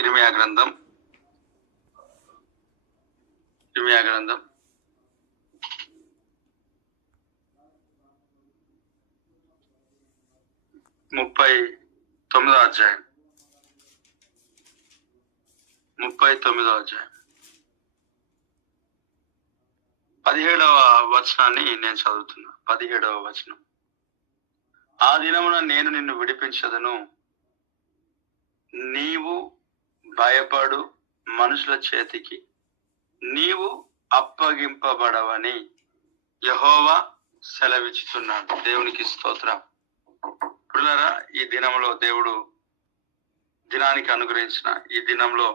ఇర్మియా గ్రంథం 39వ అధ్యాయం 17వ వచనాన్ని నేను చదువుతున్నా. 17వ వచనం. ఆ దినమున నేను నిన్ను విడిపించదను, నీవు భయపడు మనుషుల చేతికి నీవు అప్పగింపబడవని యెహోవా సెలవిచ్చుచున్నాడు. దేవునికి స్తోత్రం. పిల్లరా, ఈ దినంలో దేవుడు దినానికి అనుగ్రహించిన ఈ దినంలో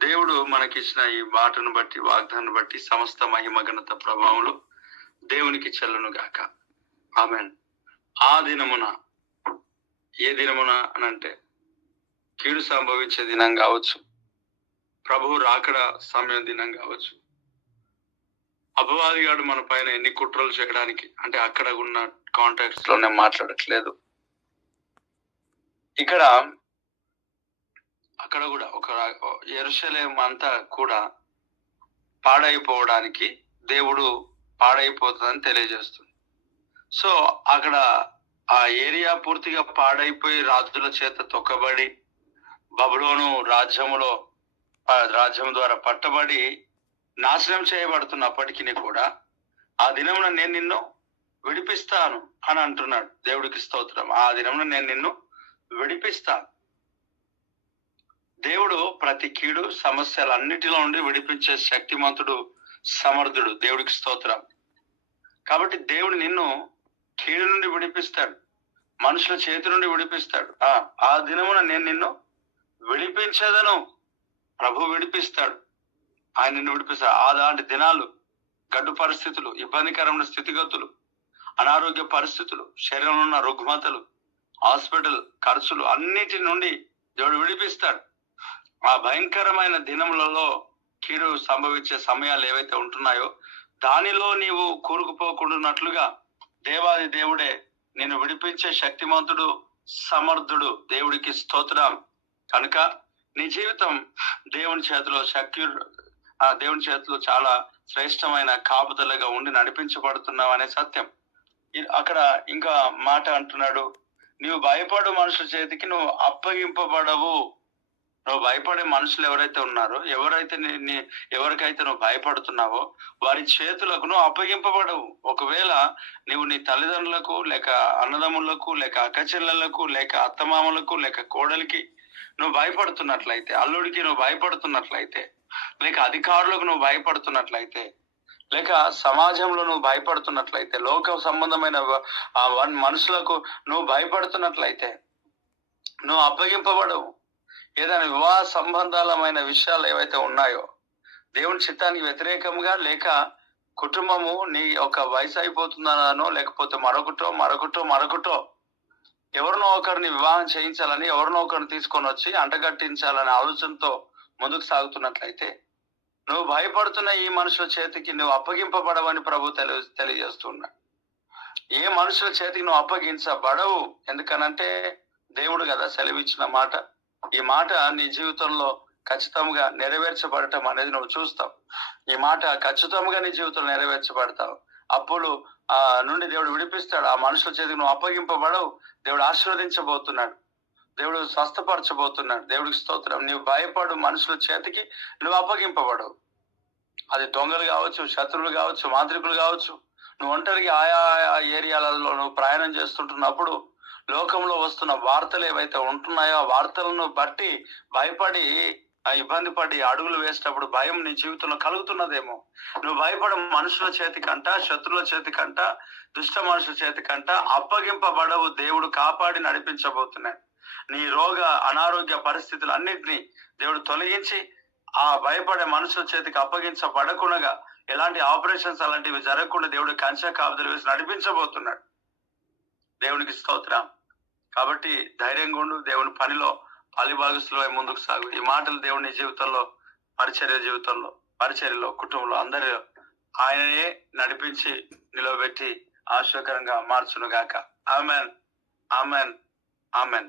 దేవుడు మనకిచ్చిన ఈ మాటను బట్టి, వాగ్దాన్ని బట్టి సమస్త మహిమ ఘనత ప్రభావములు దేవునికి చెల్లును గాక. ఆమేన్. ఆ దినమున, ఏ దినమున అనంటే కీడు సంభవించే దినం కావచ్చు, ప్రభువు రాకడ సమయం దినం కావచ్చు, అపవాదిగాడు మన పైన ఎన్ని కుట్రలు చేయడానికి, అంటే అక్కడ ఉన్న కాంటాక్ట్స్ లో నేను మాట్లాడట్లేదు, అక్కడ కూడా ఒక యెరూషలేము అంతా కూడా పాడైపోవడానికి దేవుడు పాడైపోతుందని తెలియజేస్తుంది. సో అక్కడ ఆ ఏరియా పూర్తిగా పాడైపోయి రాజుల చేత తొక్కబడి బబులోను రాజ్యం ద్వారా పట్టబడి నాశనం చేయబడుతున్నప్పటికీ కూడా ఆ దినమున నేను నిన్ను విడిపిస్తాను అని అంటున్నాడు. దేవుడికి స్తోత్రం. ఆ దినమున నేను నిన్ను విడిపిస్తాను. దేవుడు ప్రతి కీడు సమస్యలన్నిటిలో నుండి విడిపించే శక్తిమంతుడు, సమర్థుడు. దేవుడికి స్తోత్రం. కాబట్టి దేవుడు నిన్ను కీడు నుండి విడిపిస్తాడు, మనుషుల చేతి నుండి విడిపిస్తాడు. ఆ దినమున నేను నిన్ను విడిపించదను. ప్రభు విడిపిస్తాడు, ఆయన నిన్ను విడిపిస్తాడు. అలాంటి దినాలు, గడ్డు పరిస్థితులు, ఇబ్బందికరమైన స్థితిగతులు, అనారోగ్య పరిస్థితులు, శరీరంలో ఉన్న రుగ్మతలు, హాస్పిటల్ ఖర్చులు అన్నిటి నుండి దేవుడు విడిపిస్తాడు. ఆ భయంకరమైన దినములలో కీడు సంభవించే సమయాలు ఏవైతే ఉంటున్నాయో దానిలో నీవు కూరుకుపోకుండానట్లుగా దేవాది దేవుడే నిన్ను విడిపించే శక్తిమంతుడు, సమర్థుడు. దేవుడికి స్తోత్రం. కనుక నీ జీవితం దేవుని చేతిలో దేవుని చేతిలో చాలా శ్రేష్టమైన కాపుదలగా ఉండి నడిపించబడుతున్నావు అనే సత్యం. అక్కడ ఇంకా మాట అంటున్నాడు, నీవు భయపడు మనుషుల చేతికి నువ్వు అప్పగింపబడవు. నువ్వు భయపడే మనుషులు ఎవరైతే ఉన్నారో, ఎవరికైతే నువ్వు భయపడుతున్నావో వారి చేతులకు నువ్వు అప్పగింపబడవు. ఒకవేళ నువ్వు నీ తల్లిదండ్రులకు, లేక అన్నదమ్ములకు, లేక అక్కచెల్లెళ్లకు, లేక అత్తమామలకు, లేక కోడలికి నువ్వు భయపడుతున్నట్లయితే, అల్లుడికి నువ్వు భయపడుతున్నట్లయితే, లేక అధికారులకు నువ్వు భయపడుతున్నట్లయితే, లేక సమాజంలో నువ్వు భయపడుతున్నట్లయితే, లోక సంబంధమైన మనుషులకు నువ్వు భయపడుతున్నట్లయితే నువ్వు అప్పగింపబడవు. ఏదైనా వివాహ సంబంధాలమైన విషయాలు ఏవైతే ఉన్నాయో, దేవుని చిత్తానికి వ్యతిరేకంగా, లేక కుటుంబము నీ ఒక వయసు అయిపోతుందనో, లేకపోతే మరొకటో ఎవరినో ఒకరిని వివాహం చేయించాలని, ఎవరినో ఒకరిని తీసుకొని వచ్చి అంటగట్టించాలనే ఆలోచనతో ముందుకు సాగుతున్నట్లయితే నువ్వు భయపడుతున్న ఈ మనుషుల చేతికి నువ్వు అప్పగింపబడవని ప్రభు తెలియజేస్తున్నాడు. ఏ మనుషుల చేతికి నువ్వు అప్పగించబడవు. ఎందుకనంటే దేవుడు కదా సెలవిచ్చిన మాట. ఈ మాట నీ జీవితంలో ఖచ్చితంగా నెరవేర్చబడటం అనేది నువ్వు చూస్తావు. ఈ మాట ఖచ్చితంగా నీ జీవితంలో నెరవేర్చబడతావు. అప్పుడు నుండి దేవుడు విడిపిస్తాడు. ఆ మనుషుల చేతికి నువ్వు అప్పగింపబడవు. దేవుడు ఆశీర్వదించబోతున్నాడు, దేవుడు స్వస్థపరచబోతున్నాడు. దేవుడికి స్తోత్రం. నువ్వు భయపడు మనుషుల చేతికి నువ్వు అప్పగింపబడవు. అది దొంగలు కావచ్చు, శత్రువులు కావచ్చు, మాంత్రికులు కావచ్చు. నువ్వు ఒంటరిగా ఆయా ఏరియాలలో నువ్వు ప్రయాణం చేస్తుంటున్నప్పుడు లోకంలో వస్తున్న వార్తలు ఏవైతే ఉంటున్నాయో ఆ వార్తలను బట్టి భయపడి, ఇబ్బంది పడి అడుగులు వేసేటప్పుడు భయం నీ జీవితంలో కలుగుతున్నదేమో. నువ్వు భయపడ మనుషుల చేతికంట, శత్రువుల చేతికంట, దుష్ట మనుషుల చేతికంట అప్పగింపబడవు. దేవుడు కాపాడి నడిపించబోతున్నాడు. నీ అనారోగ్య పరిస్థితులు అన్నిటినీ దేవుడు తొలగించి ఆ భయపడే మనుషుల చేతికి అప్పగించబడకుండా, ఎలాంటి ఆపరేషన్స్ అలాంటివి జరగకుండా దేవుడు కంచె కాపుదలు వేసి నడిపించబోతున్నాడు. దేవునికి స్తోత్రం. కాబట్టి ధైర్యంగా ఉండు. దేవుని పనిలో పాలిభాగస్తులై ముందుకు సాగు. ఈ మాటలు దేవుని జీవితంలో, పరిచర్యలో, కుటుంబంలో అందరూ ఆయననే నడిపించి నిలవబెట్టి ఆశీర్వకరంగా మార్చును గాక. Amen, amen, amen.